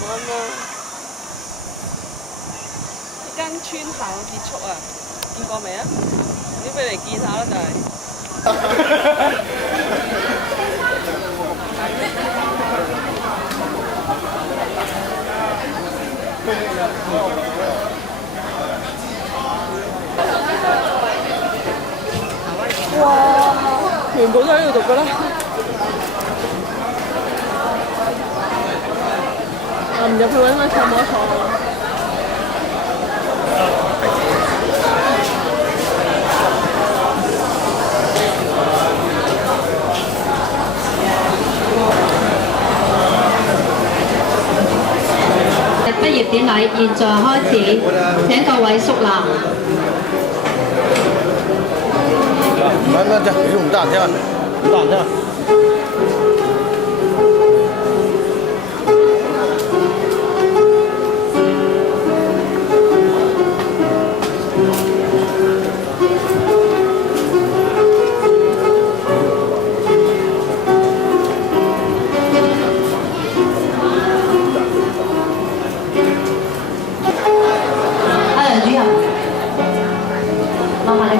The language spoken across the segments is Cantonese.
蚊啦。呢間村行到結束啊，見過未啊？要俾你見下啦，就係。哇！全部都喺度讀㗎啦。我唔入去揾個臭摸坐。畢業典禮現在開始，請各位肅立。慢，这不用大，这样，这样。阿梁主任，麻煩你。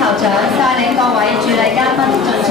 校長帶領各位駐禮嘉賓進場。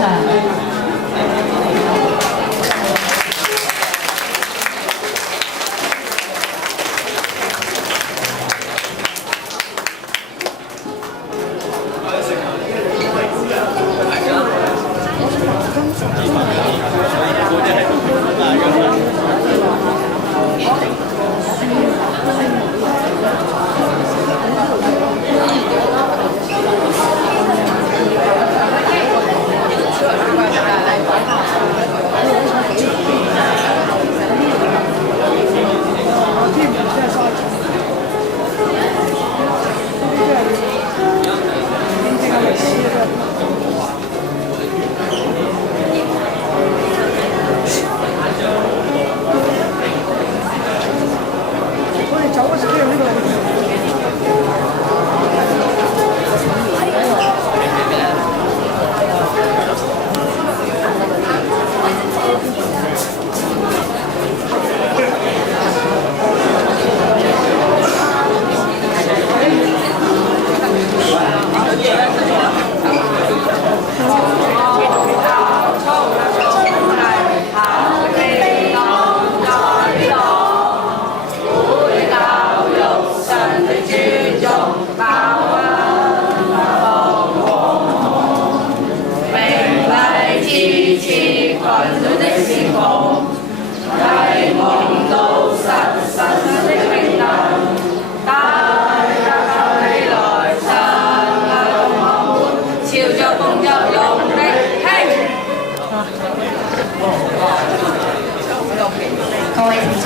各位請坐。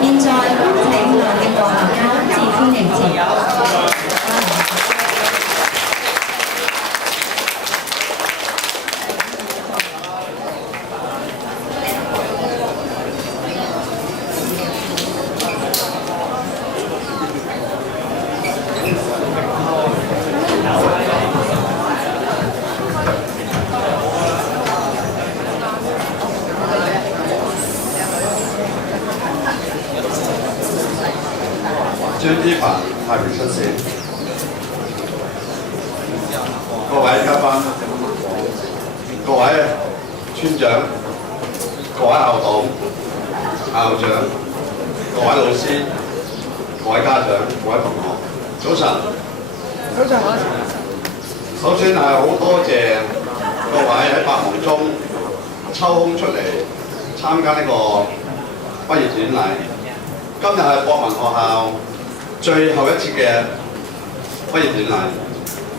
現在請梁敬國校長致歡迎詞。張之凡太平出線，各位嘉賓、各位村長、各位校董、校長、各位老師、各位家長、各位同學，早晨！首先係好多謝各位喺百忙中抽空出嚟參加呢個畢業典禮。今日係博文學校最後一次嘅畢業典禮，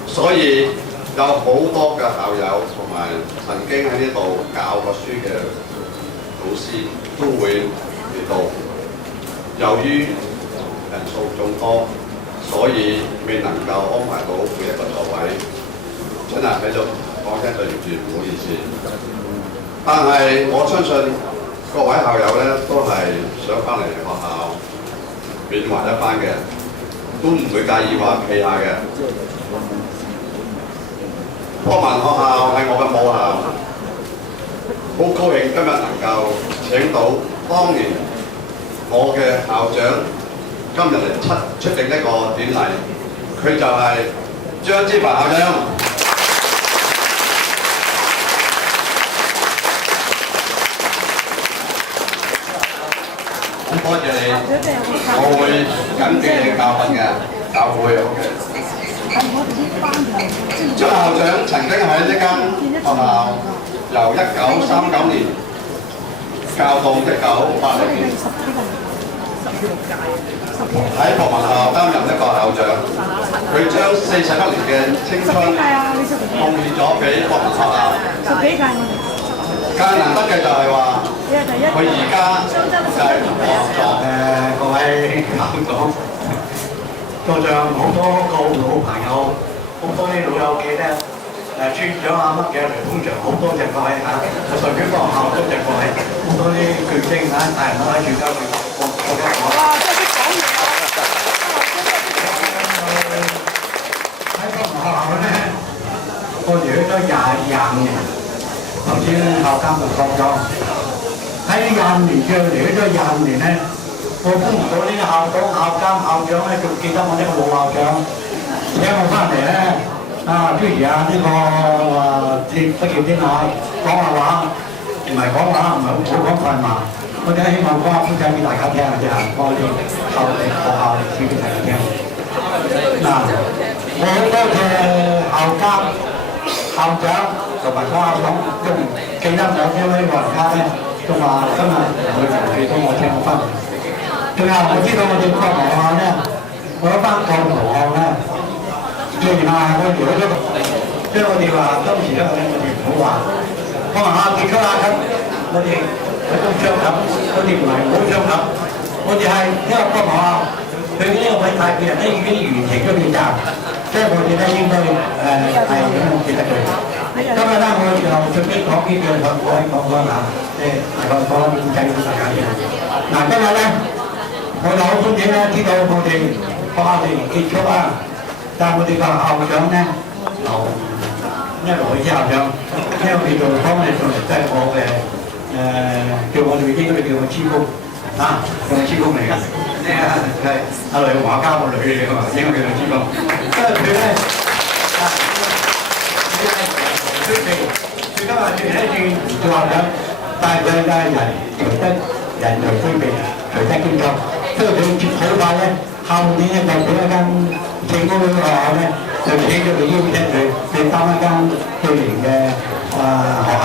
所以有好多嘅校友同埋曾經喺呢度教過書嘅老師都會嚟到。由於人數眾多，所以未能夠安排到每一個座位，真係喺度講聲對唔住，唔好意思。但係我相信各位校友咧都係想翻嚟學校緬懷一番嘅，都唔會介意話企下嘅。博文學校係我嘅母校，好高興今日能夠請到當年我嘅校長今日嚟出席一個典禮，佢就係張之凡校長。咁多謝你，我會緊記你教訓嘅，教會OK。張校長曾經喺呢間學校由1939年教到1980年，喺博文學校擔任一個校長，佢將41年嘅青春貢獻咗俾博文學校。更難得嘅就係話，佢而家就係同我合作。各位校長、校長好多個老朋友，好多啲老友記咧，村長啊乜嘅，通常好多謝各位嚇，我代表學校多謝各位，好多啲巨星嚇大人都喺處交流，我嘅我。哇！真係識講嘢啊！喺博文學校咧，我哋都廿五年。頭先校監就講咗，喺25年之後嚟咗25年咧，我估唔到呢個校長、校監、校長咧，仲記得我呢個老校長。請我翻嚟咧，不如呢個畢業典禮講下話，唔係講話，唔係好講快慢。我哋希望講下古仔俾大家聽嘅啫，講啲學校歷史俾大家聽。嗱，我好多謝校監、校長。同埋講校長都唔記得咗，因為老人家咧都話今日唔會記得我聽我翻嚟。仲有我知道我哋國學校咧，我一班舊同學咧，雖然我哋都即係我哋話當時咧，我哋唔好話國學校結束啦咁，我哋喺度傷感，我哋唔係好傷感，我哋係因為國學校佢呢個偉大嘅人咧已經完成咗練習，即係我哋咧應該係咁樣記得佢。今日咧，我就順便講幾句向各位講講下，即係大概講啲古仔俾大家聽。嗱，今日咧，我就好歡喜咧，知道我哋學校哋結束啦，但係我哋個校長咧，因為我係校長，因為我哋做當你做嚟即係我嘅叫我哋應該叫我師公啊，叫我師公嚟㗎。呢係阿雷華家個女嚟㗎嘛，應該叫我師公。因為佢咧佢今日雖然一轉做校長，但係佢嘅人才得人才兼備，才得兼優，所以佢好快咧，後年咧就俾一間政府學校咧，就請咗佢邀請佢去擔一間對聯嘅學校，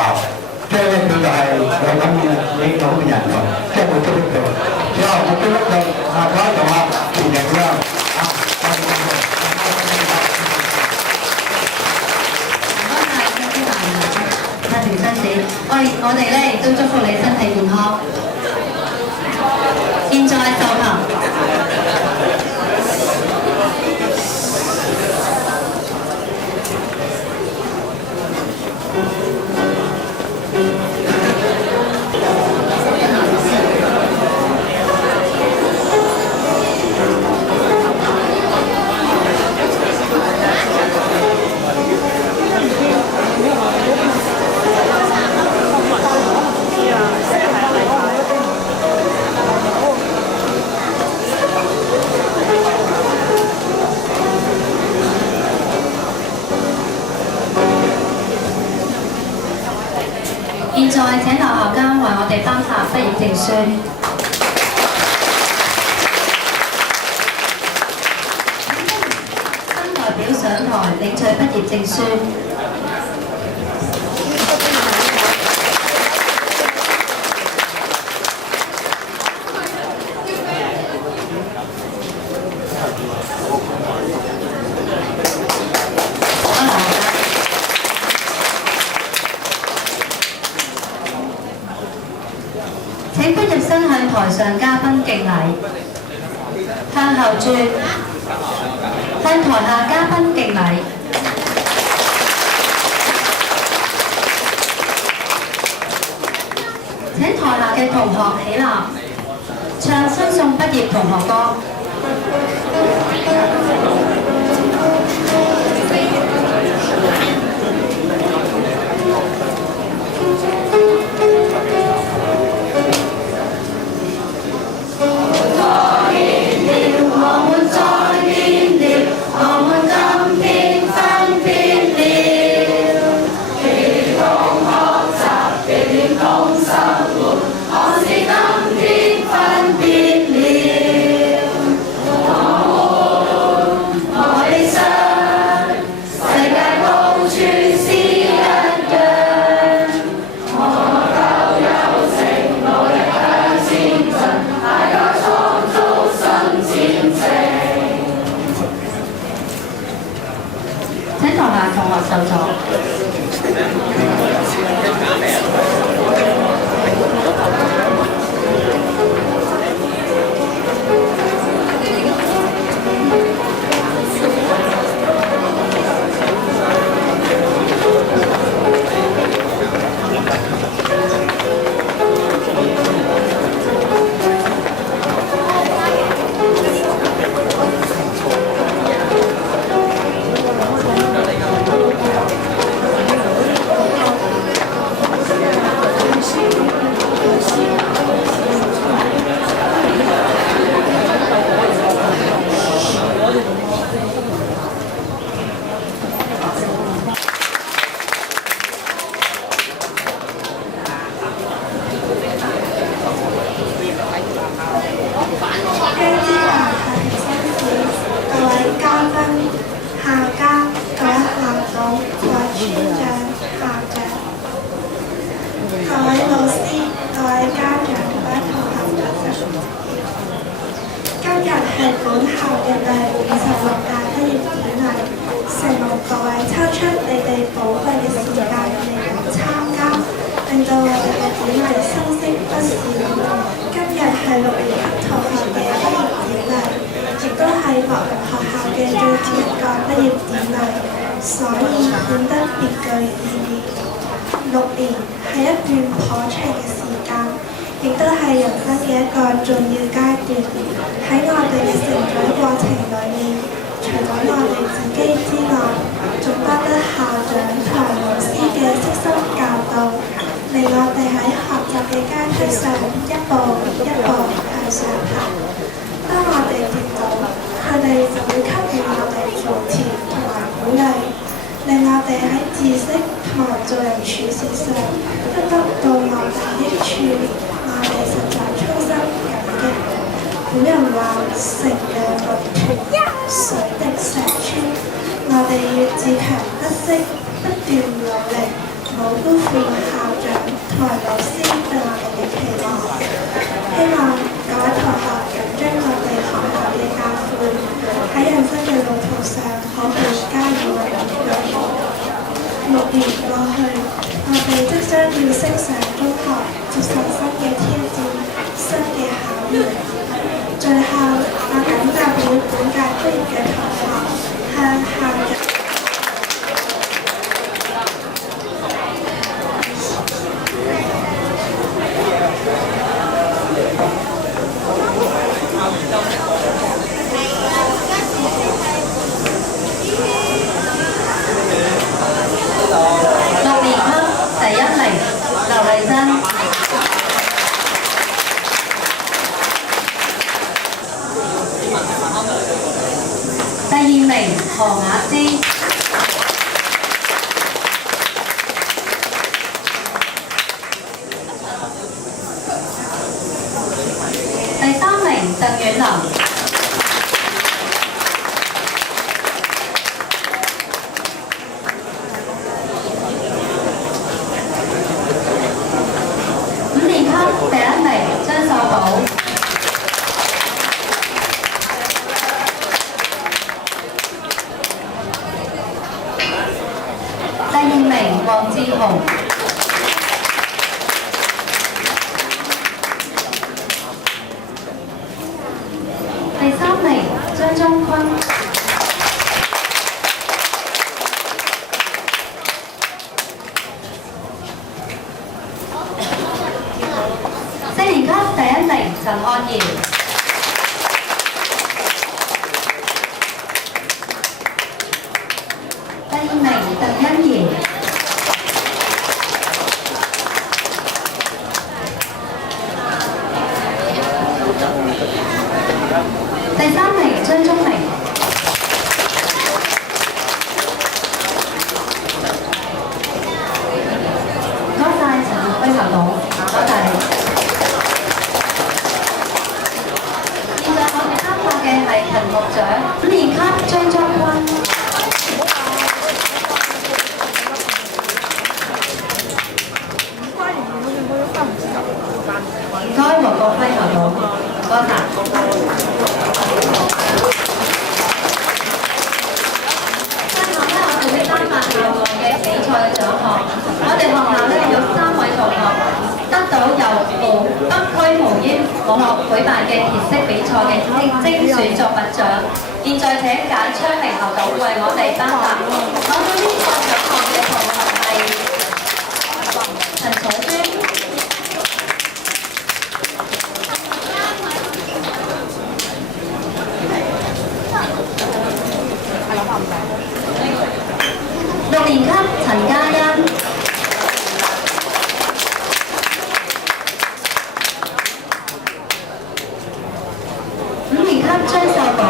即係咧佢就係有咁嘅呢個好嘅人才，即係我祝福佢。之後我祝福佢各位同學全力以赴啊！我哋咧亦都祝福你身體健康。現在就行。現在請劉校監為我哋頒發畢業證書。新代表上評書。請畢業生向台上嘉賓敬禮，向後轉，向台下嘉賓敬禮。請台下嘅同學起立，唱新送畢業同學歌。受阻。寶。第二名黃志豪。第三名張忠坤。四年級第一名陳漢賢。第二名鄧欣怡。第三名張忠明。唔該晒陳輝校董，多謝你。現在我哋頒發嘅係勤學獎，5年級張忠坤。唔該黃國輝校董，唔該晒。頒發校外嘅比賽獎項，我哋學校咧有3位同學得到由北區無煙網絡舉辦嘅填色比賽嘅精選作品獎。現在請簡昌明校董為我哋頒發。攞到呢個獎項嘅同學係陳楚娟。6年級陳嘉欣。5年級張秀寶。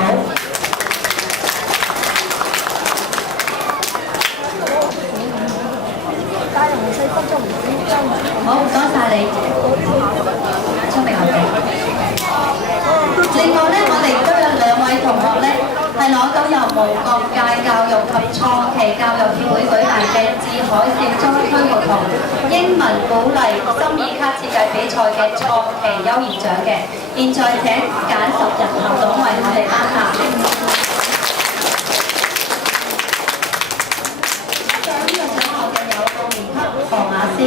好，唔該晒你，聰明後生。另外咧，我哋都有2位同學咧。係攞到由無國界教育及創期教育協會舉辦嘅致海嘯災區學童英文鼓勵心意卡設計比賽嘅創期優異獎嘅。現在請簡10人校董為我哋頒發。獎呢個獎項嘅有6年級黃雅詩。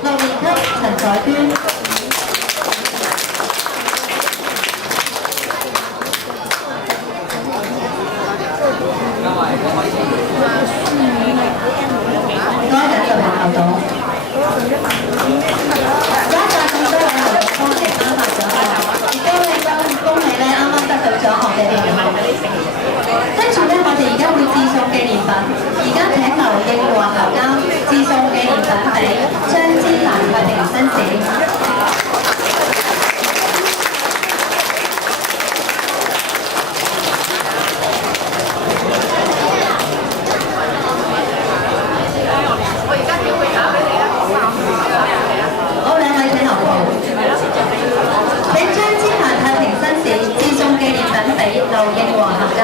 6年級陳彩娟。唔該緊10人校董。而家再咁多位校董幫我哋頒發獎項，亦都恭喜咧啱啱得到獎項嘅同學。跟住咧，我哋而家會致送紀念品。而家請劉應和校監致送紀念品俾張之蘭太平紳士。好，2位請留步。請張之蘭太平紳士致送紀念品俾劉應和校監。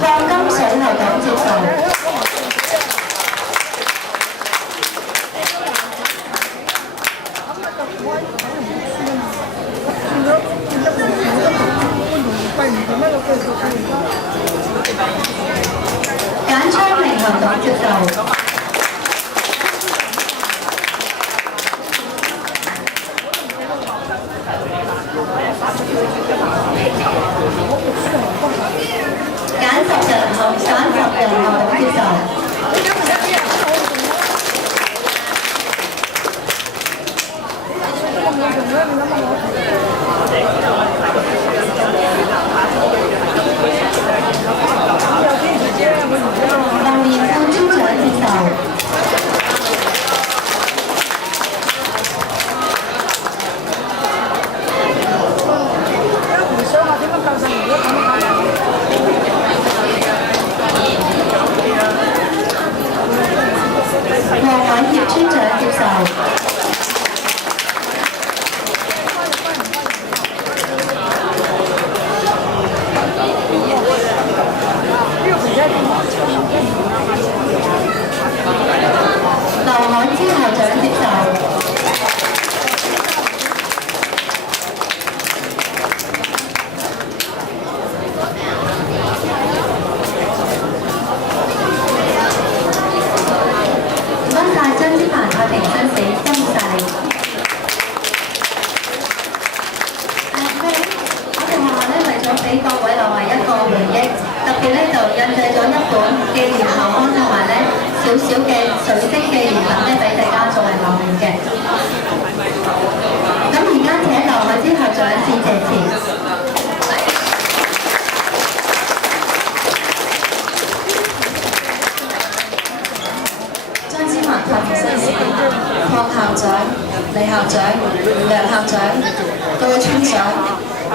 鄺金水校董接受。簡昌明校董接受。劉海之校長接受。唔該曬張之凡太平紳士，辛苦曬你。我哋學校咧為咗俾各位留下一個回憶，特別咧就印製咗一本紀念校刊同埋咧少少嘅水晶紀念品咧俾大家作為留念嘅。咁而家請劉海之校長致謝詞。太平紳士、鄺校長、李校長、梁校長、各位村長、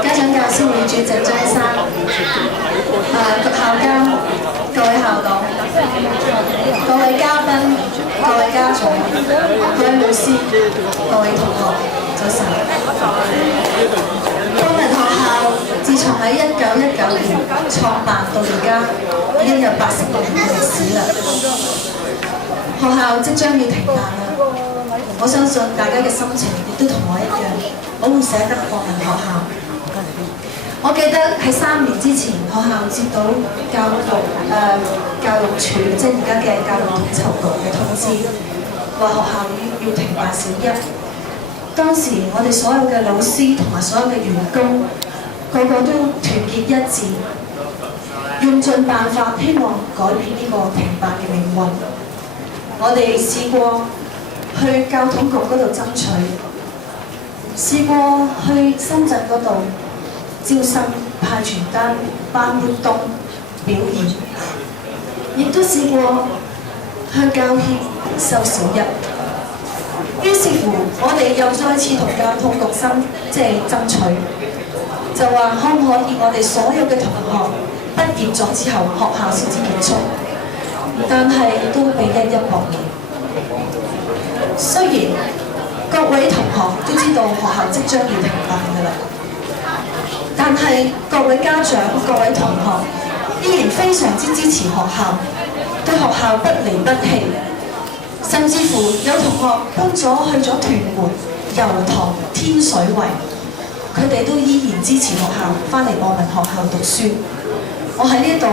家長教師會主席張生、校監、各位校董、各位嘉賓、各位家長、各位老師、各位同學，早晨。公民學校自從喺1919年創辦到而家，已經有86年嘅歷史啦。學校即將要停辦啦，我相信大家嘅心情亦都同我一樣，我會捨得國民學校。我記得喺3年之前，學校接到教育處，即係而家嘅教育統籌局嘅通知，話學校要停辦小一。當時我哋所有嘅老師同埋所有嘅員工，個個都團結一致，用盡辦法希望改變呢個停辦嘅命運。我哋試過去教統局嗰度爭取，試過去深圳嗰度招生、派傳單、辦活動、表演，亦都試過向教協收小一。於是乎，我哋又再次同教統局爭取，就話可唔可以我哋所有嘅同學畢業咗之後，學校先至結束。但係都被一一駁回。雖然各位同學都知道學校即將要停辦㗎啦，但係各位家長、各位同學依然非常之支持學校，對學校不離不棄，甚至乎有同學搬咗去咗屯門、油塘、天水圍，佢哋都依然支持學校返嚟國民學校讀書。我喺呢度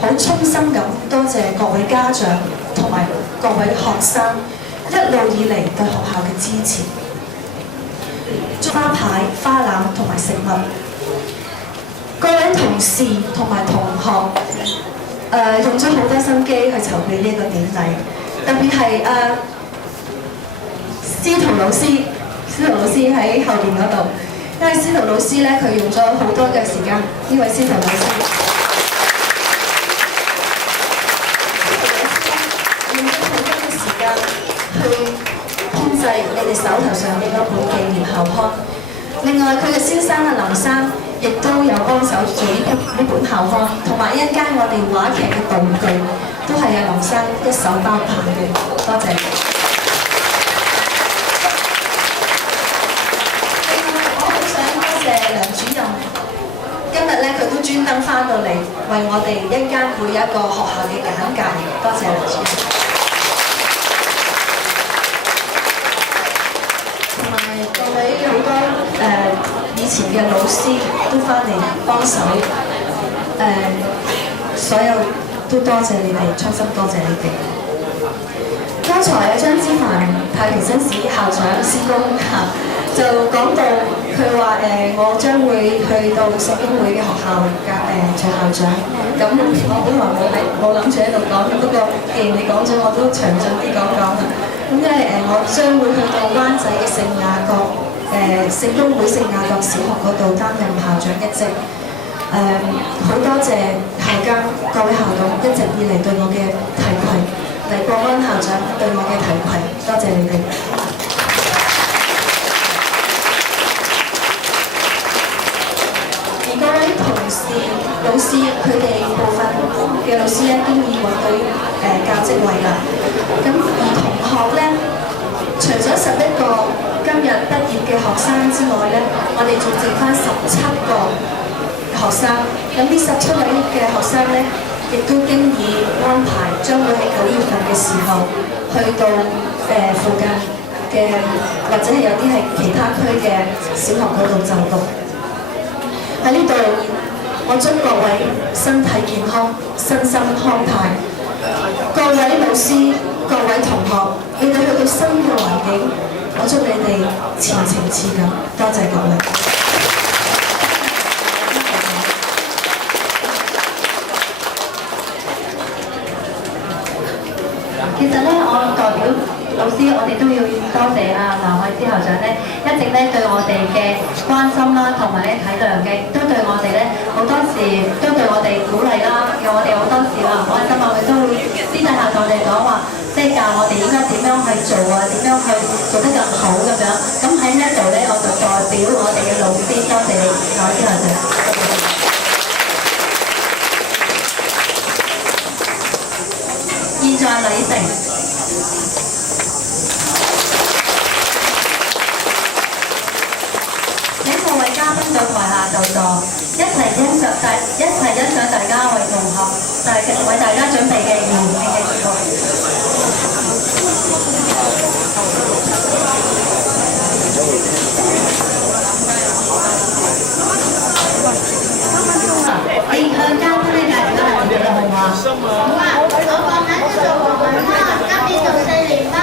好衷心咁多謝各位家長同埋各位學生一路以嚟對學校嘅支持。花牌、花籃同埋食物，各位同事同埋同學用咗好多心機去籌備呢個典禮，特別係司徒老師喺後邊嗰度，因為司徒老師咧佢用咗好多嘅時間，呢位司徒老師。去編製你哋手頭上嘅嗰本紀念校刊。另外佢嘅先生林生亦都有幫手做呢本校刊，同埋一陣間我哋話劇嘅道具都係林生一手包辦嘅，多謝。另外我好想多謝梁主任，今日咧佢都專登翻到嚟為我哋一陣間會有一個學校嘅簡介，多謝梁主任。各位好多以前嘅老師都翻嚟幫手，所有都多謝你哋，衷心多謝你哋。剛才張之凡太平紳士校長師公就講到，佢話我將會去到聖公會嘅學校做校長。咁我本來冇諗住喺度講，不過既然你講咗，我都詳盡啲講啦。咁因為我將會去到灣仔嘅聖雅各聖公會聖雅各小學嗰度擔任校長一職。好多謝校監各位校董一直以嚟對我嘅提攜，黎國安校長對我嘅提攜，多謝你哋。而各位同事、老師，佢哋部分嘅老師咧經已獲取教職位啦。咁而同學咧，除咗11個今日畢業嘅學生之外咧，我哋仲剩翻17個學生。咁呢17位嘅學生咧，亦都經已安排將會喺9月份嘅時候去到附近嘅，或者係有啲係其他區嘅小學嗰度就讀。喺呢度，我祝各位身體健康、身心康泰。各位老師、各位同學，你哋去到新嘅環境，我祝你哋前程似錦。多謝各位。其實咧，我代表老師，我哋都要多謝梁愛詩校長咧，一直咧對我哋嘅關心啦，同埋咧體諒嘅，都對我哋咧好多時都對我哋鼓勵啦，有我哋好多時話唔開心啊，佢都會私底下同我哋講話，即係教我哋應該點樣去做啊，點樣去做得更好咁樣。咁喺呢一度咧，我就代表我哋嘅老師，多謝你，愛詩校長。現在禮成。請各位嘉賓到台下就座，一齊欣賞大家為同學為大家準備嘅延慶嘅節目。你向嘉賓咧介紹下自己好唔好啊？好啊！我個名叫做黃文康，今年讀4年班。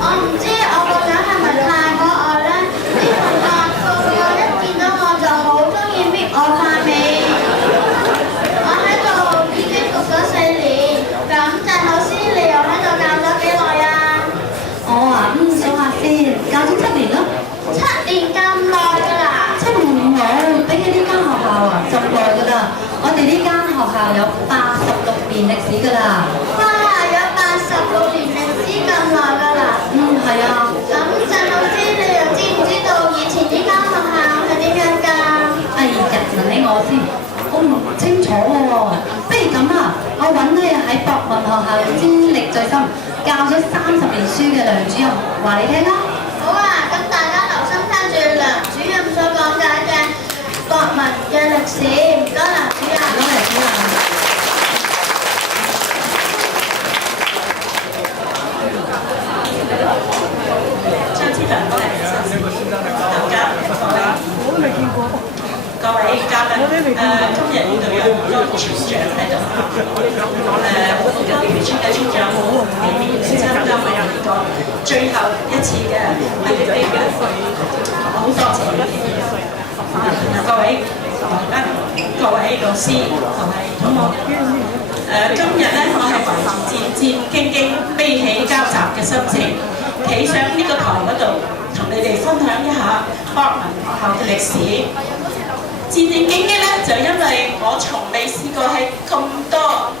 我唔知我個樣係咪太可愛咧？啲同學個個一見到我就好中意搣我塊面。我喺度已經讀咗4年，咁鄭老師你又喺度教咗幾耐啊？我啊，數下先，教咗7年咯。7年咁耐㗎啦7年冇，比起呢間學校啊，就耐㗎啦。我哋呢間學校有86年歷史㗎啦。哇！有86年歷史咁耐㗎啦。係啊。咁鄭老師你又知唔知道以前呢間學校係點樣㗎？哎呀，問起我先，我唔清楚喎。不如咁啊，我揾咧喺博文學校資歷最深、教咗30年書嘅梁主任話你聽啦。好啊，咁大家留心聽住梁主任所講解嘅博文嘅歷史。唔該梁主任。唔該梁主任。張之良多謝大家，我都未見過。各位嘉賓，今日呢度有好多村長喺度，好多嘅村嘅村長裏面參加我哋呢個最後一次嘅畢業禮嘅，好多謝各位各位老師同埋同學。今日咧，我係懷住戰戰兢兢、悲喜交集嘅心情，企上呢個台嗰度，同你哋分享一下博文學校嘅歷史。戰戰兢兢咧，就因為我從未試過喺咁多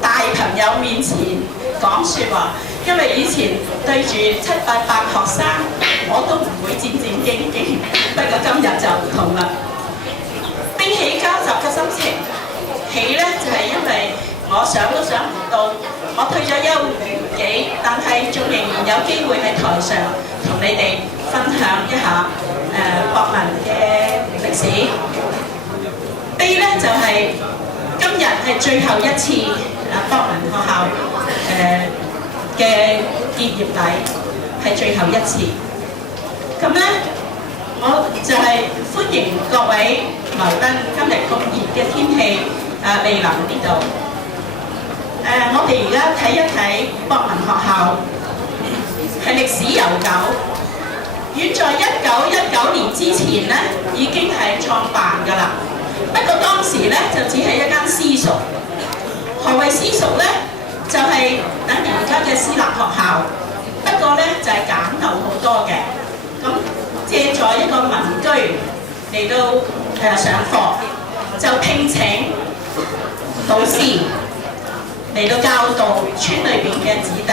大朋友面前講説話，因為以前對住7、8、8學生，我都唔會戰戰兢兢。不過今日就唔同啦，悲喜交集嘅心情。起咧就係因為我想都想唔到，我退咗休年幾，但係仲仍然有機會喺台上同你哋分享一下博文嘅歷史。悲咧就係今日係最後一次博文學校嘅結業禮，係最後一次。咁咧我就係歡迎各位來賓，今日咁熱嘅天氣。嚟臨呢度，我哋而家睇一睇博文學校係歷史悠久，遠在1919年之前咧已經係創辦㗎啦。不過當時咧就只係一間私塾。何謂私塾咧？就係等於而家嘅私立學校，不過咧就係簡陋好多嘅。咁借助一個民居嚟到上課，就聘請老師嚟到教導村裏邊嘅子弟。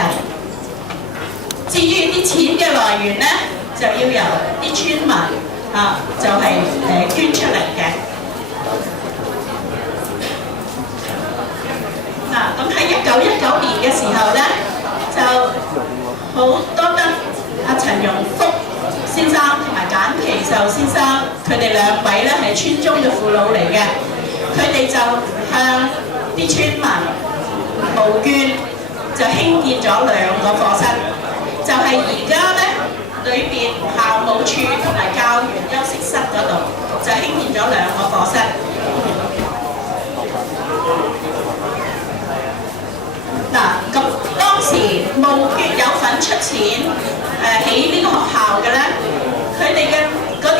至於啲錢嘅來源咧，就要由啲村民就係捐出嚟嘅。咁喺1919年嘅時候咧，就好多得陳容福先生同埋簡其壽先生，佢哋2位咧係村中嘅父老嚟嘅。佢哋就向啲村民募捐，就興建咗2個課室，就係而家咧裏邊校務處同埋教員休息室嗰度就興建咗2個課室。嗱，咁當時募捐有份出錢起呢個學校嘅咧，佢哋嘅嗰啲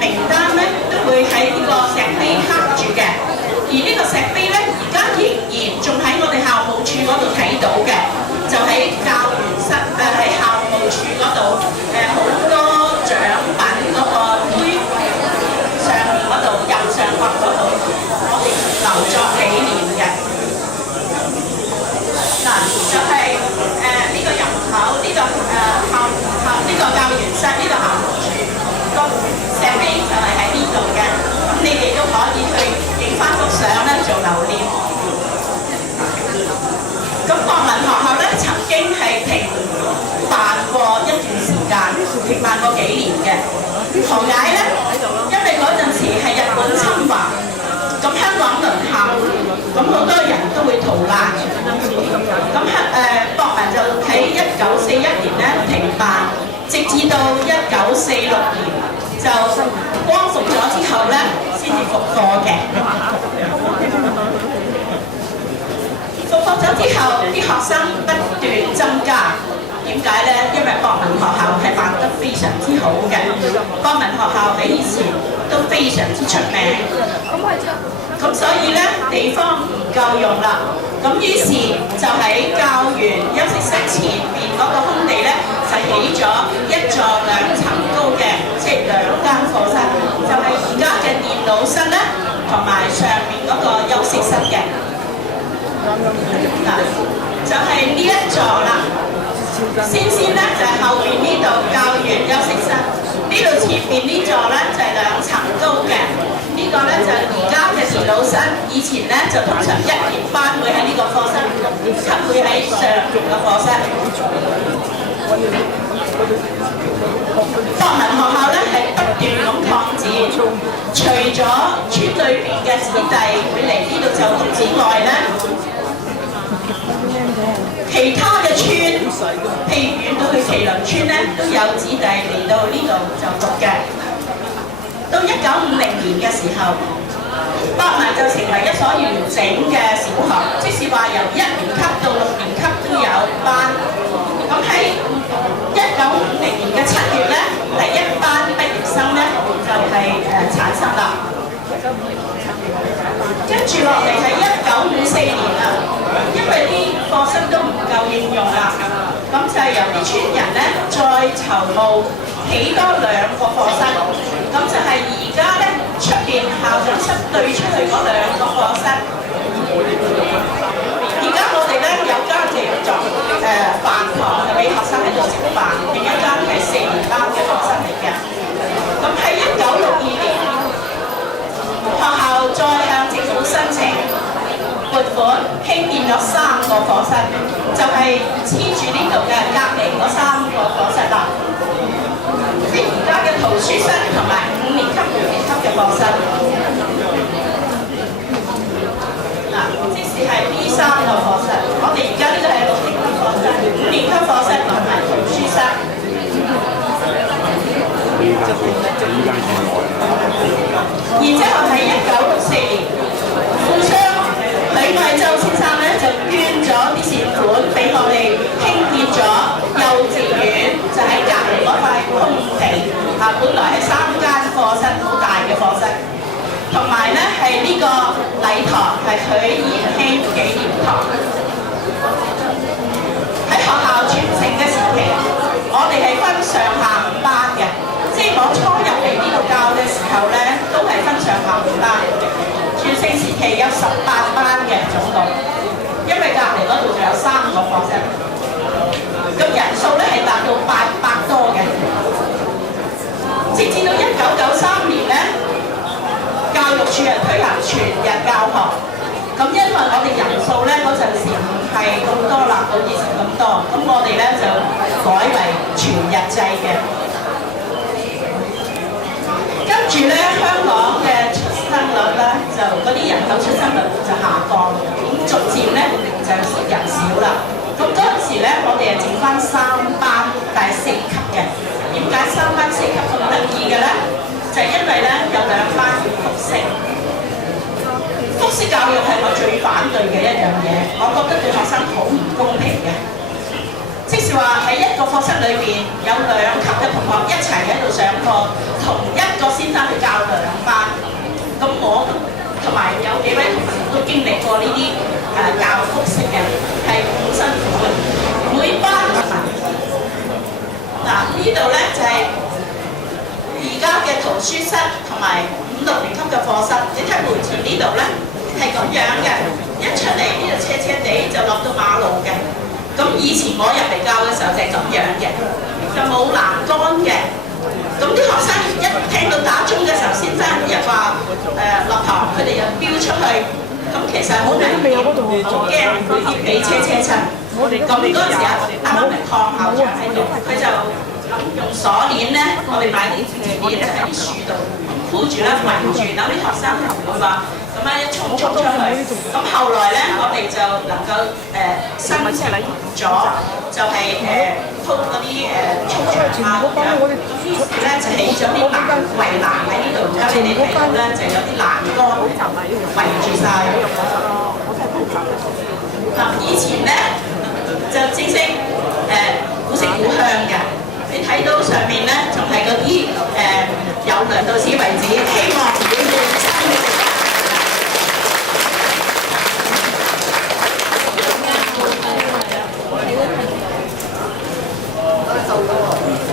名單咧都會喺呢個石碑刻住嘅，而呢個石碑咧而家仍然仲喺我哋校務處嗰度睇到嘅，就喺教員室喺校務處嗰度好多獎品嗰個杯上面嗰度右上角嗰度，我哋留作紀念嘅。嗱，就係呢個入口，呢個呢個教員室，呢個校務處個石碑就係喺呢度嘅，咁你哋都可以去影翻幅相咧做留念。咁國民學校咧曾經係停辦過一段時間，停辦過幾年嘅。何解咧？因為嗰陣時係日本侵華，咁香港淪陷，咁好多人都會逃難。咁國民就喺1941年咧停辦，直至到1946年就光復咗之後咧先至復課嘅。復課咗之後，啲學生不斷增加。點解咧？因為國民學校係辦得非常之好嘅，國民學校喺以前都非常之出名。咁所以咧地方唔夠用啦，咁於是就喺教員休息室前面嗰個空地咧，就起咗一座2層高嘅，即係2間課室，就係而家嘅電腦室咧，同埋上面嗰個休息室嘅。嗱，就係呢一座啦。先咧就係後邊呢度教員休息室，呢度前邊呢座咧就係2層高嘅。呢個咧就係而家嘅電腦室，以前咧就通常1年班會喺呢個課室，級會喺上邊嘅課室。國民學校咧係不斷咁擴展，除咗村裏邊嘅子弟會嚟呢度就讀之外咧，其他嘅村，譬如遠到去麒麟村咧，都有子弟嚟到呢度就讀嘅。到1950年嘅時候，國民就成為一所完整嘅小學，即是話由1年級到6年級都有班。咁喺1950年嘅7月咧，第1班畢業生咧就係產生啦。跟住落嚟係1954年啦，因為啲課室都唔夠應用啦，咁就係由啲村人咧再籌募起多2個課室，咁就係而家咧出邊校長室對出去嗰2個課室。而家我哋咧有間就作飯堂，係俾學生喺度食飯，另一間係4年班嘅課室嚟嘅。咁喺1962年，學校再向政府申請撥款興建咗3個課室，就係黐住呢度嘅隔離嗰3個課室啦。即係而家嘅圖書室同埋5年級、6年級嘅課室。嗱，即使係呢3個課室，我哋而家呢個係6年級課室、5年級課室同埋圖書室。然之後喺1964年，富商許毅洲先生咧就捐咗啲善款俾我哋興建咗幼稚園，就喺隔離嗰塊空地本來係3間課室，好大嘅課室，同埋咧係呢個禮堂係許賢興紀念堂。喺學校傳承嘅時期，我哋係分上下5班嘅。即係我初入嚟呢度教嘅時候咧，都係分上下5班。傳承時期有18班嘅總共，因為隔離嗰度就有3個課室，咁人數咧係達到800多嘅。直至到1993年咧，教育處係推行全日教學。咁因為我哋人數咧嗰陣時唔係咁多啦，到以前咁多，咁我哋咧就改為全日制嘅。跟住咧，香港嘅出生率咧，就嗰啲人口出生率就下降，咁逐漸咧就人少啦。咁式教育係我最反對嘅一樣嘢，我覺得對學生好唔公平嘅。即是話喺一個課室裏邊有2級嘅同學一齊喺度上課，同一個先生去教2班。咁我同埋有幾位同學都經歷過呢啲教複式嘅，係好辛苦嘅。每班嗱呢度咧就係而家嘅圖書室同埋5、6年級嘅課室，你睇門前呢度咧係咁樣嘅，一出嚟呢度斜斜地就落到馬路嘅。咁以前我入嚟教嘅時候就係咁樣嘅，就冇欄杆嘅。咁啲學生一聽到打鐘嘅時候，先生一話落堂，佢哋又飆出去，咁其實好危險，好驚會跌俾車親。咁嗰陣時啱啱係抗校長喺度，佢就用鎖鏈咧，我哋買啲鐵鏈喺啲樹度箍住啦，圍住，等啲學生唔會話咁樣一衝出去。咁後來咧，我哋就能夠申請咗，就係鋪嗰啲操場啊咁樣。於是咧就起咗啲圍欄喺呢度，而家你哋睇到咧就有啲欄杆圍住晒。嗱，以前咧就正式古色古香嘅。你睇到上面咧，仲係嗰啲有量到此為止，希望唔會亂親。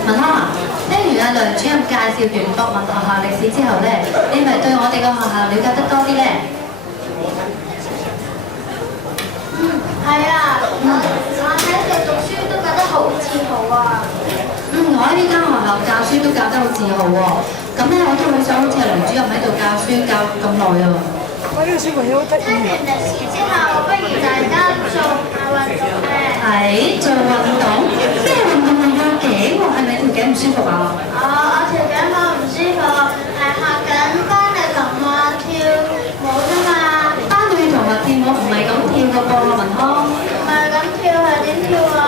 文康啊，聽完阿梁主任介紹完博文學校歷史之後咧，你咪對我哋個學校了解得多啲咧？係啊，我喺度讀書都覺得好自豪啊！我喺呢間學校教書都教得好自豪喎。咁咧，我都好想好似梁主任喺度教書教咁耐啊。聽完歷史之後，不如大家做下運動咧。係做運動，咩運動啊？壓頸喎，係咪條頸唔舒服啊？我條頸好唔舒服，係學緊班嘅同學跳舞啫嘛。班裏同學跳舞唔係咁跳嘅噃，文康。唔係咁跳係點跳啊？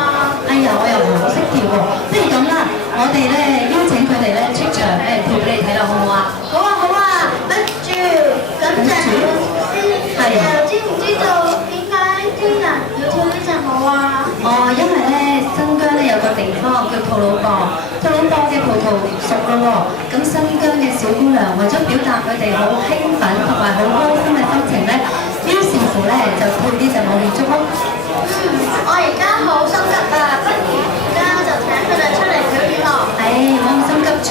哎呀，我又唔係好識跳喎。不如咁啦，我哋咧邀請佢哋咧出場咧跳俾你睇啦，好唔好啊？好啊好啊，跟住咁就又知唔知道點解啲人要跳呢隻舞啊？哦，因為咧新疆咧有個地方叫吐魯邦，吐魯邦嘅葡萄熟咯喎，咁新疆嘅小姑娘為咗表達佢哋好興奮同埋好開心嘅心情咧，於是乎咧就跳呢隻舞慶祝咯。我而家好心急啊，不如而家就請佢哋出嚟表演咯。唔好咁心急住，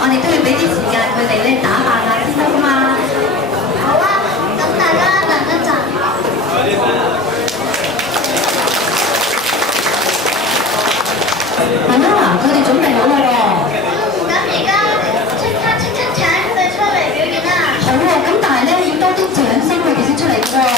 我哋都要俾啲時間佢哋咧打扮下先得㗎嘛。好啊，咁大家等一陣。係啦，佢哋準備好啦喎。咁而家即刻請佢哋出嚟表演啦。好喎，咁但係咧要多啲掌聲佢哋先出嚟㗎喎。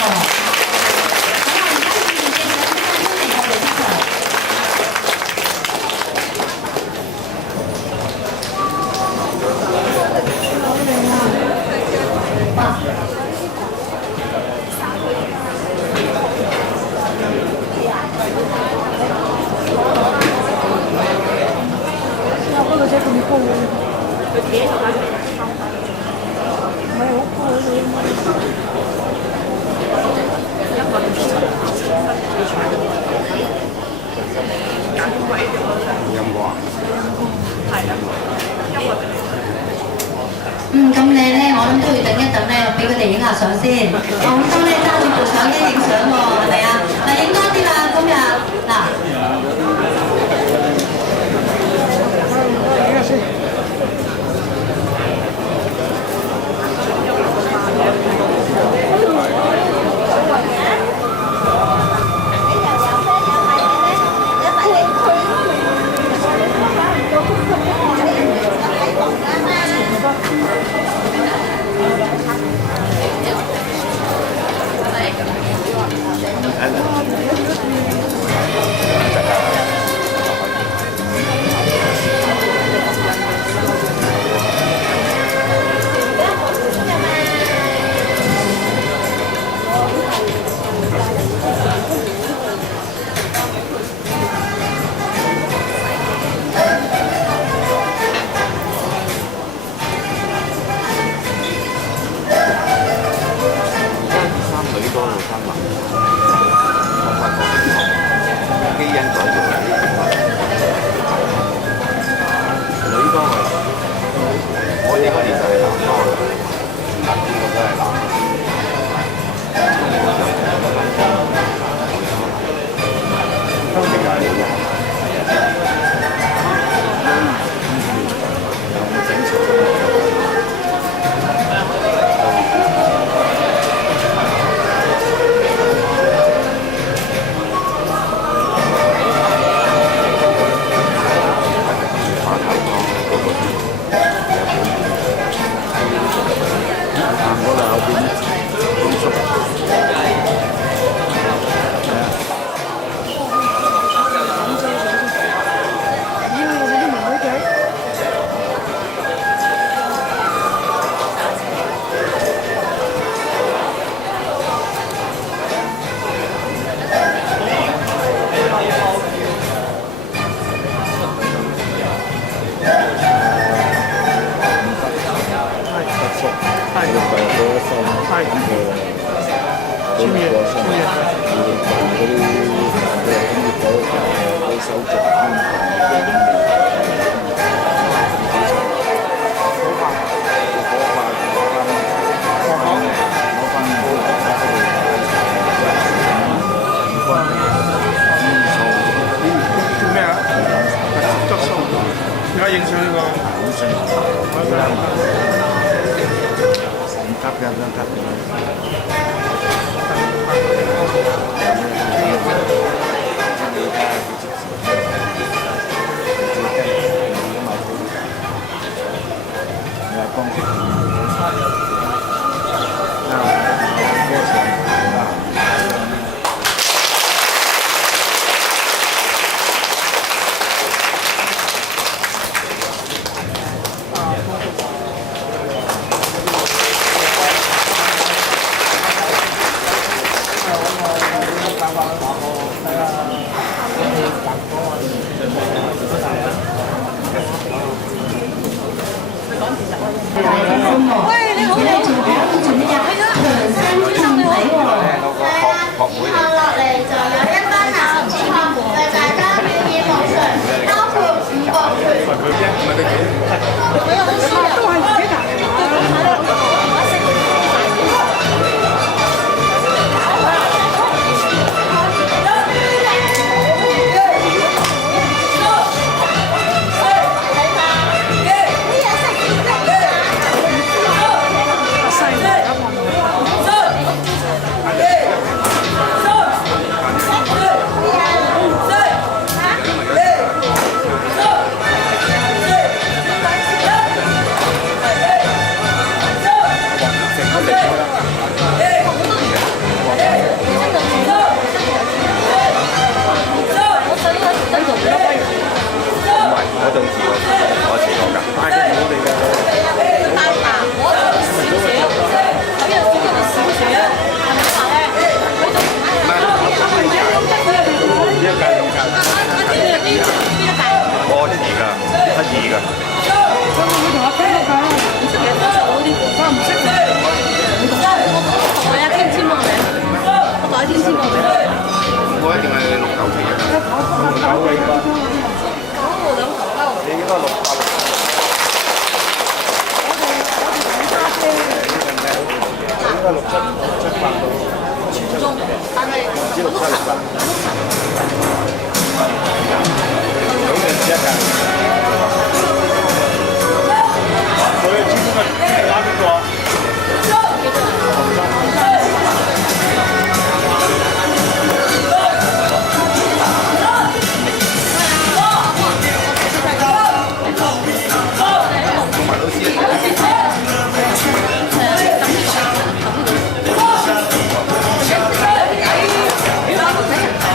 咁你咧，我諗都要等一等咧，俾佢哋影下相先。我好多咧揸住部相機影相喎，係咪啊？嗱，影多啲啦，今日基因改造女多嘅，我哋嗰年就係男多嘅，呢個都係男。都點解呢個？整錯。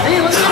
你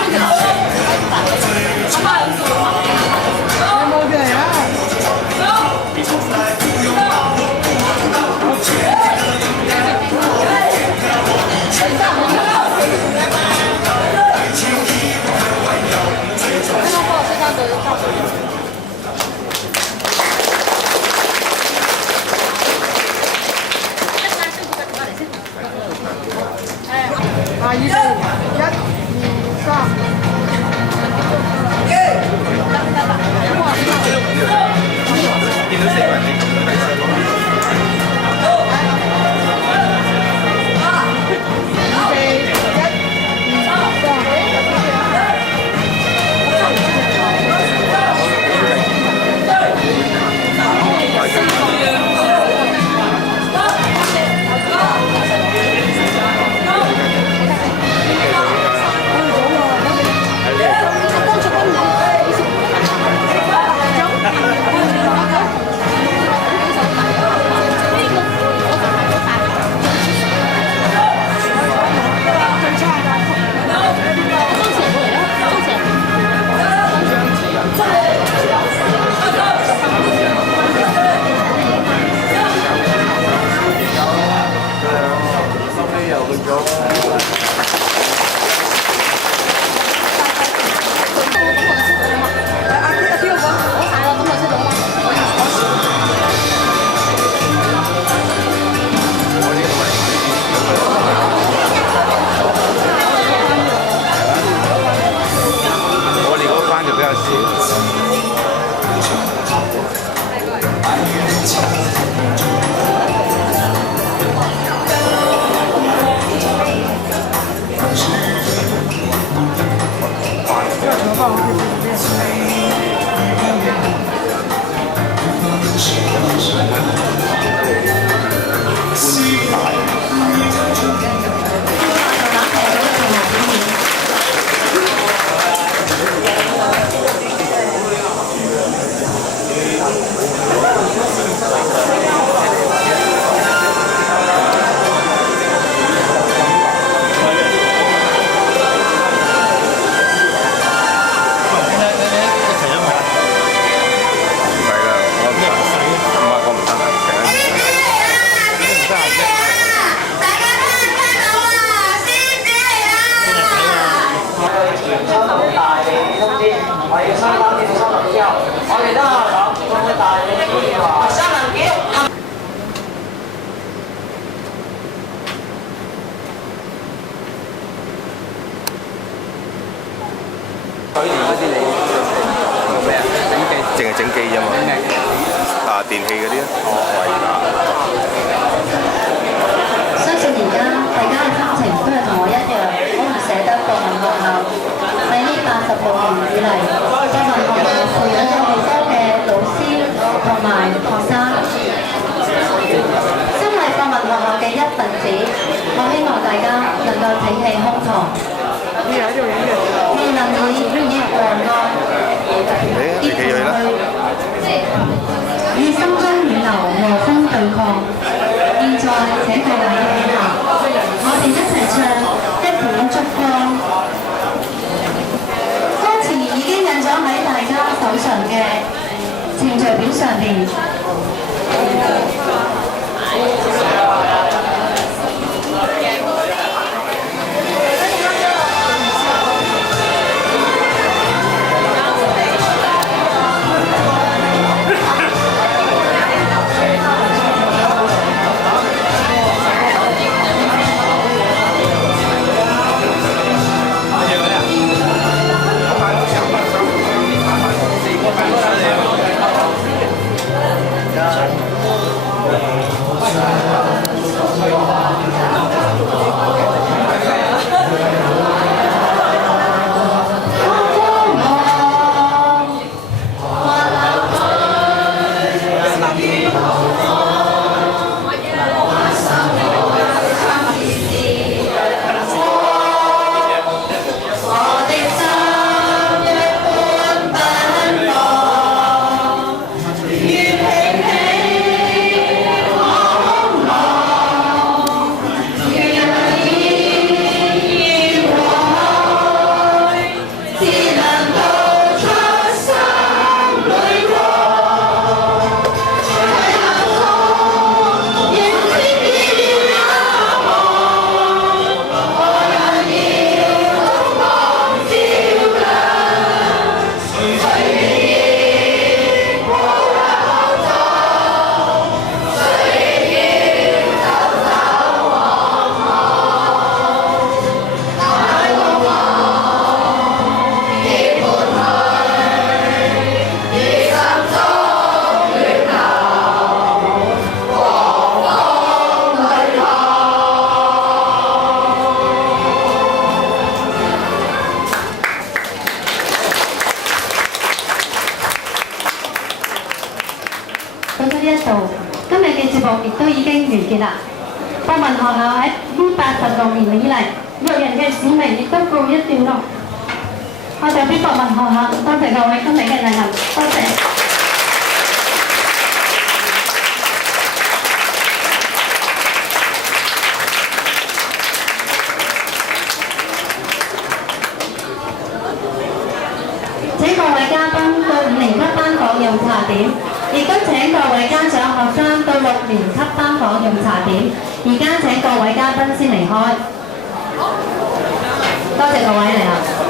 淨係整機啫嘛，電器嗰啲啊，相信而家大家嘅心情都係同我一樣，好唔捨得國民學校喺呢86年以嚟，國民學校培養咗好多嘅老師同埋學生。身為國民學校嘅一份子，我希望大家能夠挺起胸膛，未能以和愛你企佢啦。與心中暖流和風對抗。現在請各位起立，我哋一齊唱《一片燭光》。歌詞已經印咗喺大家手上嘅程序表上邊。今日嘅節目亦都已經完結啦。國民學校喺呢86年以嚟，育人嘅使命亦都告一段落。我代表國民學校多謝各位今日嘅蒞臨，多謝。請各位嘉賓對5年級頒獎用茶點，亦都請各位家長學生對6年級頒獎用茶點。而家請各位嘉賓先離開，多謝各位嚟啦。